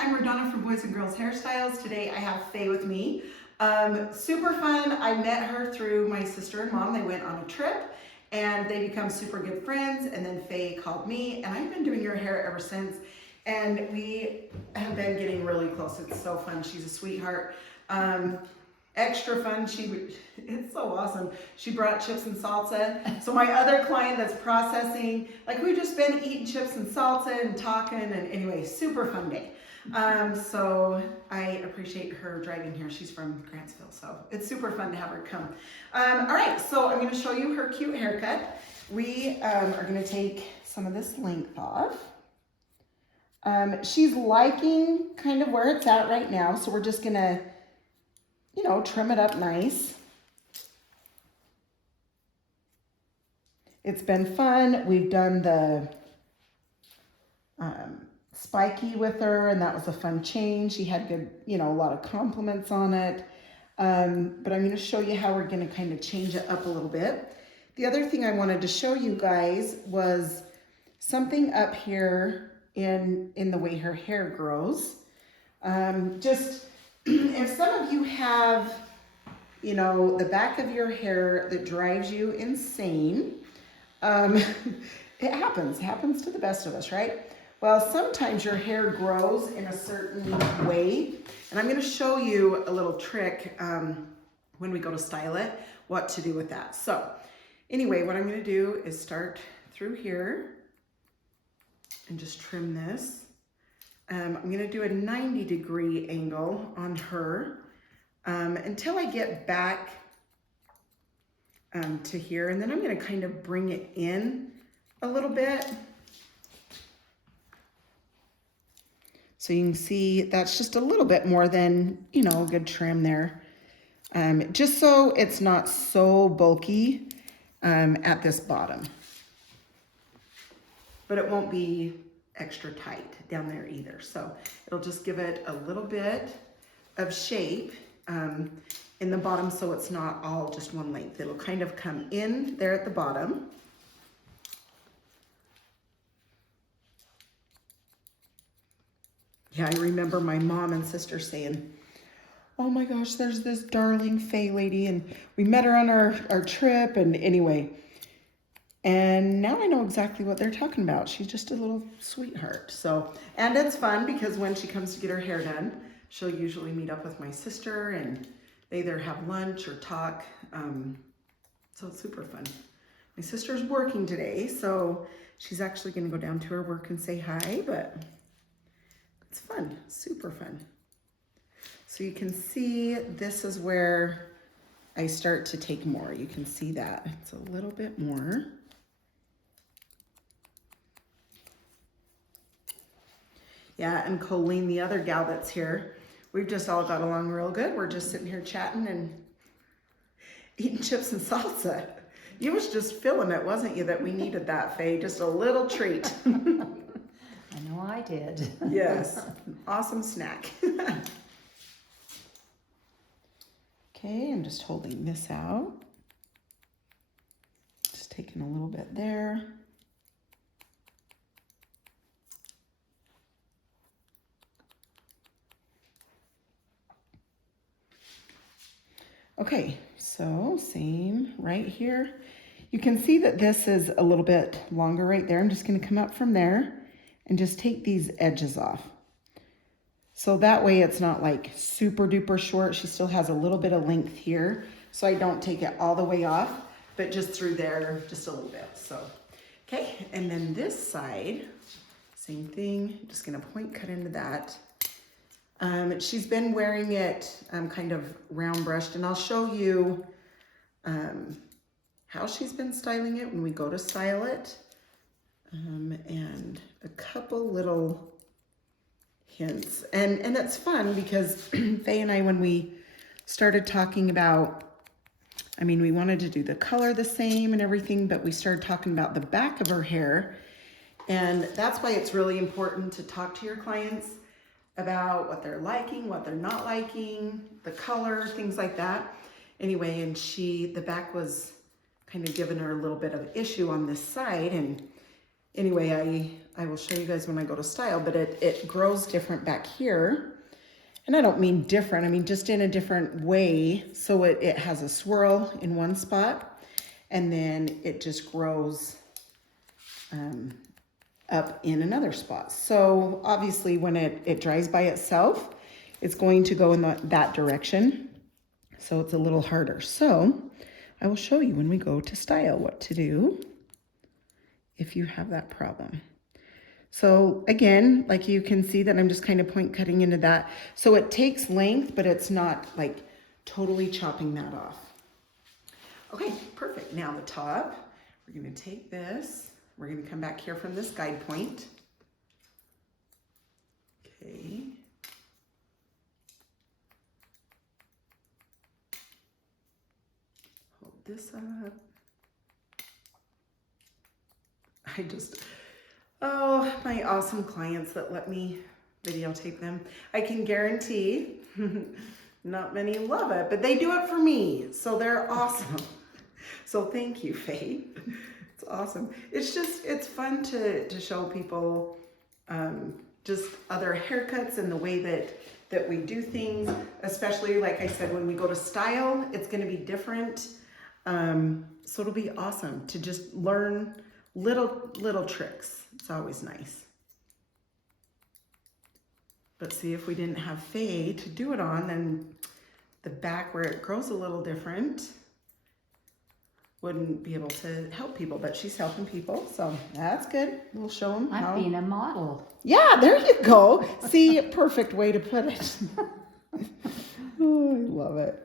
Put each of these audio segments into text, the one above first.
I'm RaDona from Boys and Girls Hairstyles. Today I have Faye with me. Super fun. I met her through my sister and mom. They went on a trip and they become super good friends. And then Faye called me and I've been doing her hair ever since. And we have been getting really close. It's so fun. She's a sweetheart. Extra fun. It's so awesome. She brought chips and salsa. So my other client that's processing, like we've just been eating chips and salsa and talking, and anyway, super fun day. So I appreciate her driving here. She's from Grantsville, so it's super fun to have her come. All right, so I'm going to show you her cute haircut. We are going to take some of this length off. She's liking kind of where it's at right now, so we're just going to, you know, trim it up nice. It's been fun. We've done the spiky with her, and that was a fun change. She had good, you know, a lot of compliments on it. But I'm going to show you how we're going to kind of change it up a little bit. The other thing I wanted to show you guys was something up here in the way her hair grows. Just if some of you have, you know, the back of your hair that drives you insane, it happens to the best of us, right? Well, sometimes your hair grows in a certain way, and I'm going to show you a little trick when we go to style it, what to do with that. So anyway, what I'm going to do is start through here and just trim this. I'm going to do a 90-degree angle on her until I get back to here, and then I'm going to kind of bring it in a little bit. So you can see that's just a little bit more than, you know, a good trim there. Just so it's not so bulky at this bottom. But it won't be extra tight down there either. So it'll just give it a little bit of shape in the bottom, so it's not all just one length. It'll kind of come in there at the bottom. Yeah, I remember my mom and sister saying, oh my gosh, there's this darling Faye lady, and we met her on our trip, and anyway. And now I know exactly what they're talking about. She's just a little sweetheart. So, and it's fun because when she comes to get her hair done, she'll usually meet up with my sister and they either have lunch or talk. So it's super fun. My sister's working today, so she's actually going to go down to her work and say hi, but it's fun, super fun. So you can see this is where I start to take more. You can see that. It's a little bit more. Yeah, and Colleen, the other gal that's here, we've just all got along real good. We're just sitting here chatting and eating chips and salsa. You was just feeling it, wasn't you, that we needed that, Faye? Just a little treat. I know I did. Yes, awesome snack. Okay, I'm just holding this out. Just taking a little bit there. Okay, so same right here. You can see that this is a little bit longer right there. I'm just going to come up from there and just take these edges off. So that way it's not like super duper short. She still has a little bit of length here. So I don't take it all the way off, but just through there, just a little bit. So, okay. And then this side, same thing. Just going to point cut into that. She's been wearing it kind of round brushed, and I'll show you how she's been styling it when we go to style it. And a couple little hints. And it's fun because Faye and I, when we started talking about, I mean, we wanted to do the color the same and everything, but we started talking about the back of her hair. And that's why it's really important to talk to your clients about what they're liking, what they're not liking, the color, things like that. Anyway, and the back was kind of giving her a little bit of issue on this side, and anyway, I will show you guys when I go to style, but it grows different back here. And I don't mean different, I mean just in a different way. So it has a swirl in one spot, and then it just grows up in another spot. So obviously when it dries by itself, it's going to go in that direction. So it's a little harder. So I will show you when we go to style what to do if you have that problem. So again, like you can see that I'm just kind of point cutting into that. So it takes length, but it's not like totally chopping that off. Okay, perfect. Now the top, we're gonna take this, we're gonna come back here from this guide point. Okay. Hold this up. Oh, my awesome clients that let me videotape them. I can guarantee not many love it, but they do it for me. So they're awesome. So thank you, Faye. It's awesome. It's fun to show people just other haircuts and the way that we do things, especially like I said, when we go to style, it's going to be different. So it'll be awesome to just learn little tricks. It's always nice. But see, if we didn't have Faye to do it on, then the back where it grows a little different wouldn't be able to help people, but she's helping people, so that's good. We'll show them how. I'm being a model. Yeah, there you go. See, perfect way to put it. Oh, I love it.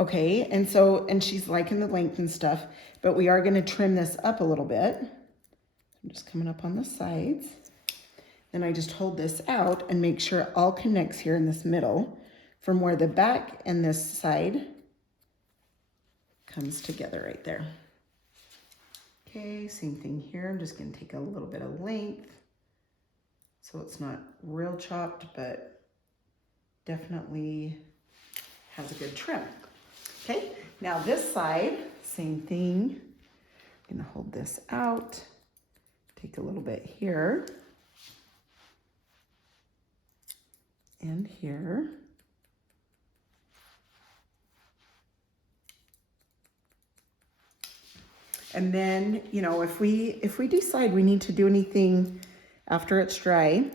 Okay, and she's liking the length and stuff, but we are gonna trim this up a little bit. I'm just coming up on the sides. Then I just hold this out and make sure it all connects here in this middle from where the back and this side comes together right there. Okay, same thing here. I'm just gonna take a little bit of length so it's not real chopped, but definitely has a good trim. Okay, now this side, same thing. I'm gonna hold this out, take a little bit here and here. And then, you know, if we decide we need to do anything after it's dry,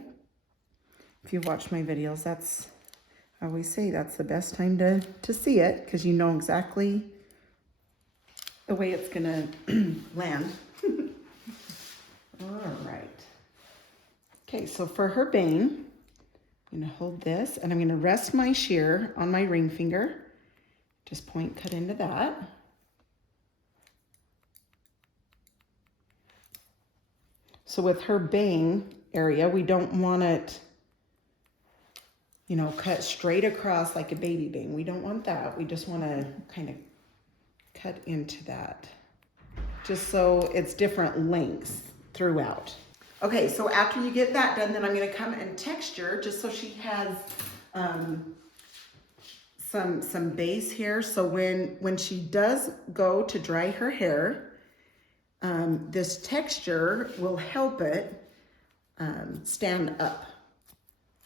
if you've watched my videos, I always say that's the best time to see it, because you know exactly the way it's gonna land. All right. Okay, so for her bang, I'm gonna hold this and I'm gonna rest my shear on my ring finger. Just point cut into that. So with her bang area, we don't want it, you know, cut straight across like a baby bang. We don't want that. We just want to kind of cut into that, just so it's different lengths throughout. Okay, so after you get that done, then I'm going to come and texture just so she has some base here. So when she does go to dry her hair, this texture will help it stand up.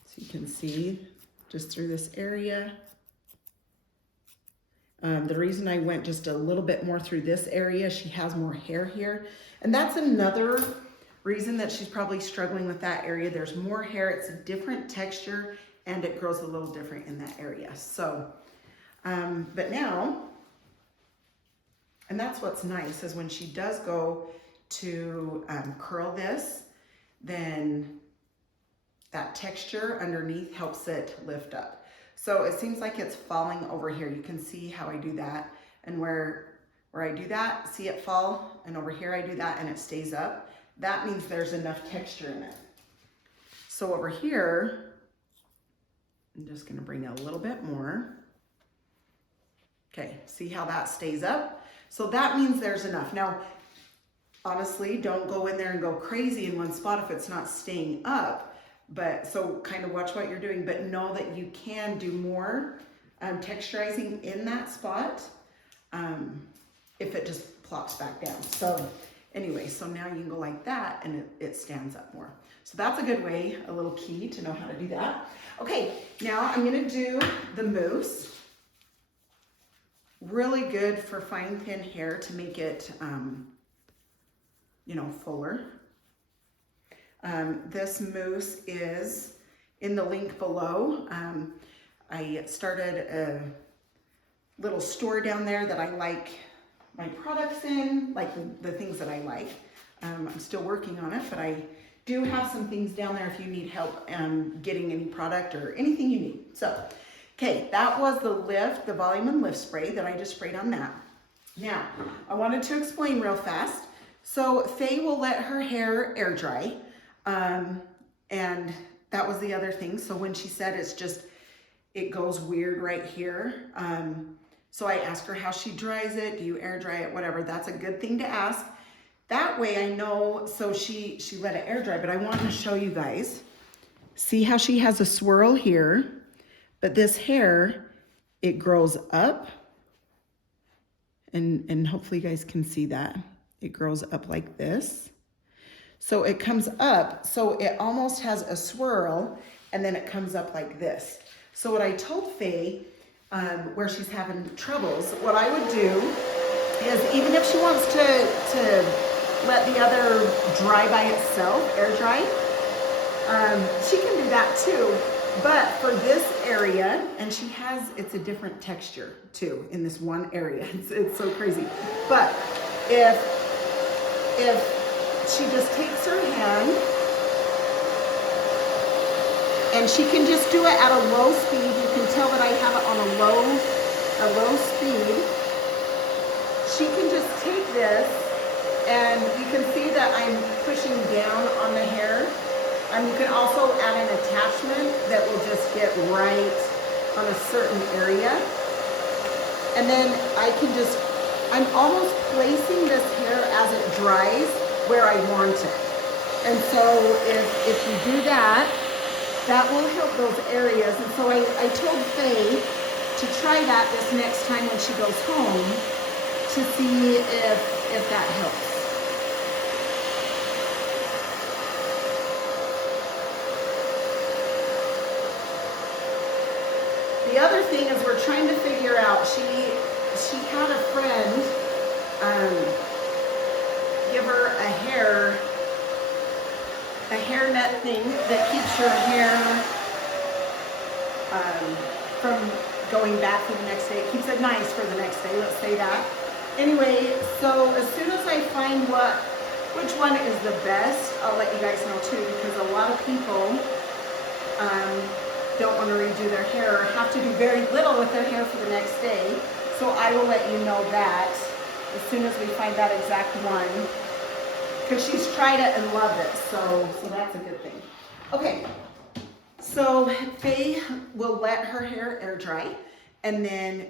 So you can see just through this area. The reason I went just a little bit more through this area, she has more hair here. And that's another reason that she's probably struggling with that area. There's more hair, it's a different texture, and it grows a little different in that area. So, but now, and that's what's nice, is when she does go to curl this, then that texture underneath helps it lift up. So it seems like it's falling over here. You can see how I do that, and where I do that, see it fall, and over here I do that and it stays up. That means there's enough texture in it. So over here, I'm just gonna bring a little bit more. Okay, see how that stays up? So that means there's enough. Now, honestly, don't go in there and go crazy in one spot if it's not staying up. But so kind of watch what you're doing, but know that you can do more texturizing in that spot if it just plops back down. So Anyway, so now you can go like that and it stands up more. So that's a good way, a little key to know how to do that. Okay, now I'm gonna do the mousse. Really good for fine thin hair to make it, you know, fuller. This mousse is in the link below. I started a little store down there that I like my products in, like the things that I like. I'm still working on it, but I do have some things down there if you need help getting any product or anything you need. So, okay, that was the lift, the volume and lift spray that I just sprayed on that. Now, I wanted to explain real fast. So Faye will let her hair air dry. And that was the other thing. So when she said it goes weird right here. So I asked her how she dries it. Do you air dry it? Whatever. That's a good thing to ask. That way I know. So she let it air dry, but I wanted to show you guys. See how she has a swirl here, but this hair, it grows up, and hopefully you guys can see that. It grows up like this. So it comes up, so it almost has a swirl, and then it comes up like this. So what I told Faye, where she's having troubles, what I would do is, even if she wants to let the other dry by itself, air dry, she can do that too. But for this area, and it's a different texture too in this one area. It's so crazy. But if she just takes her hand and she can just do it at a low speed. You can tell that I have it on a low speed. She can just take this, and you can see that I'm pushing down on the hair. You can also add an attachment that will just get right on a certain area. And then I'm almost placing this hair as it dries where I want it. And so if you do that, that will help those areas. And so I told Faye to try that this next time when she goes home to see if that helps. The other thing is we're trying to figure out, she had a friend give her a hair net thing that keeps your hair from going bad for the next day. It keeps it nice for the next day, let's say that. Anyway, so as soon as I find which one is the best, I'll let you guys know too, because a lot of people don't want to redo their hair or have to do very little with their hair for the next day. So I will let you know that as soon as we find that exact one, because she's tried it and loved it, so that's a good thing. Okay, so Faye will let her hair air dry, and then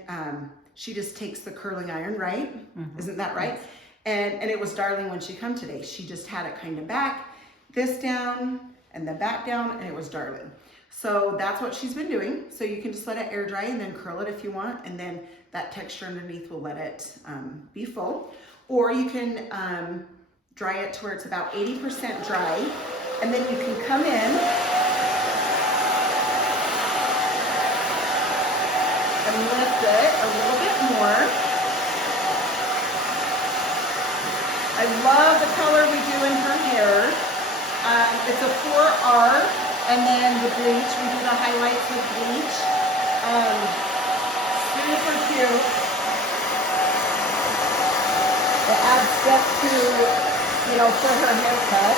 she just takes the curling iron, right? Mm-hmm. Isn't that right? Yes. And it was darling when she come today. She just had it kind of back, this down, and the back down, and it was darling. So that's what she's been doing. So you can just let it air dry and then curl it if you want, and then that texture underneath will let it be full. Or you can dry it to where it's about 80% dry, and then you can come in and lift it a little bit more. I love the color we do in her hair. It's a 4R, and then the bleach, we do the highlights with bleach. Super cute. It adds depth to, for her haircut.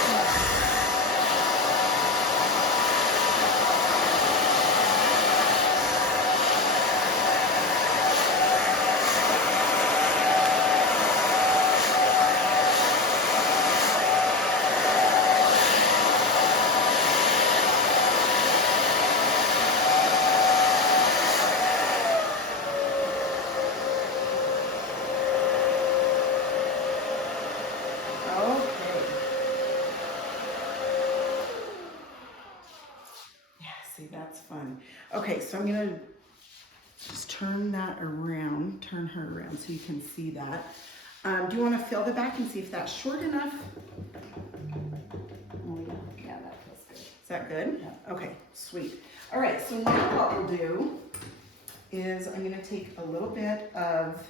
That's fun. Okay, so I'm going to just turn her around so you can see that. Do you want to feel the back and see if that's short enough? Oh yeah, yeah, that feels good. Is that good? Yeah. Okay, sweet. All right, so now what we'll do is I'm gonna take a little bit of,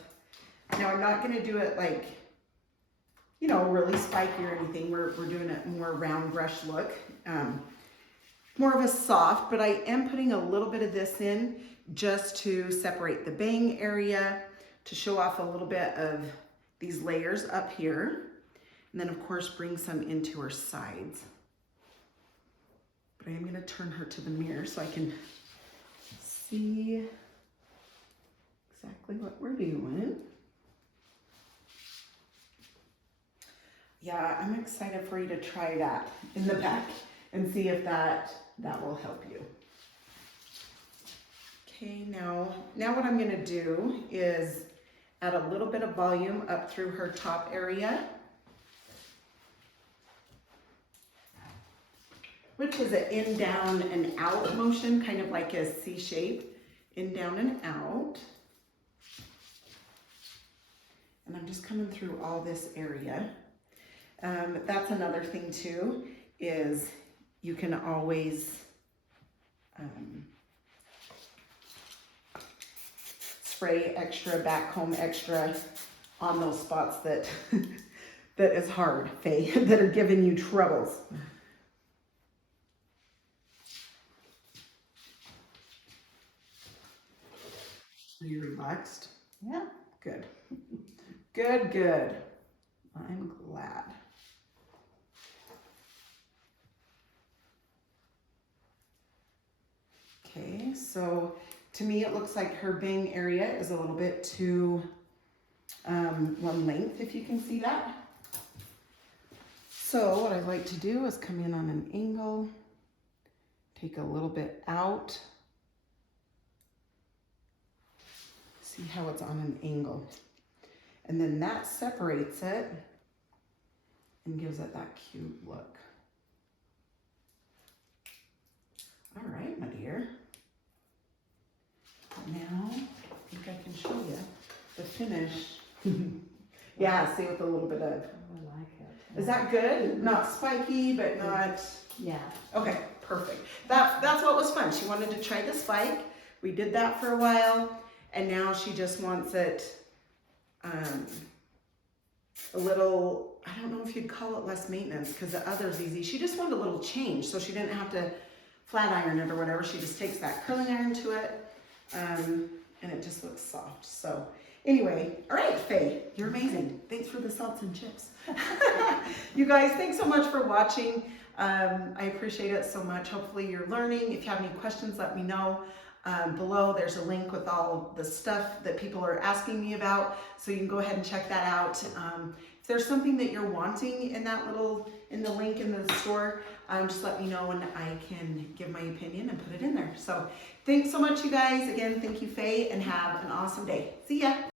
now I'm not gonna do it like, you know, really spiky or anything. We're doing it more round brush look. More of a soft, but I am putting a little bit of this in just to separate the bang area, to show off a little bit of these layers up here. And then of course bring some into her sides. But I am gonna turn her to the mirror so I can see exactly what we're doing. Yeah, I'm excited for you to try that in the back and see if that will help you. Okay, now what I'm gonna do is add a little bit of volume up through her top area, which is an in, down, and out motion, kind of like a C shape, in, down, and out. And I'm just coming through all this area. That's another thing too, is you can always spray extra, back comb extra on those spots that that is hard, Faye, that are giving you troubles. Are you relaxed? Yeah. Good. Good, good. I'm glad. Okay, so to me it looks like her bang area is a little bit too one length, if you can see that. So what I like to do is come in on an angle, take a little bit out, see how it's on an angle, and then that separates it and gives it that cute look. All right, my dear. Now, I think I can show you the finish. Yeah, see, with a little bit of. Oh, I like it. Is that good? Not spiky, but not. Yeah. Okay, perfect. That's what was fun. She wanted to try the spike. We did that for a while, and now she just wants it a little. I don't know if you'd call it less maintenance because the other's easy. She just wanted a little change, so she didn't have to flat iron it or whatever. She just takes that curling iron to it, and it just looks soft. So anyway, all right, Faye, you're amazing. Thanks for the salts and chips. You guys, thanks so much for watching. I appreciate it so much. Hopefully you're learning. If you have any questions, let me know. Below there's a link with all the stuff that people are asking me about, so you can go ahead and check that out. If there's something that you're wanting in the link in the store, just let me know and I can give my opinion and put it in there. So thanks so much, you guys. Again, thank you, Faye, and have an awesome day. See ya.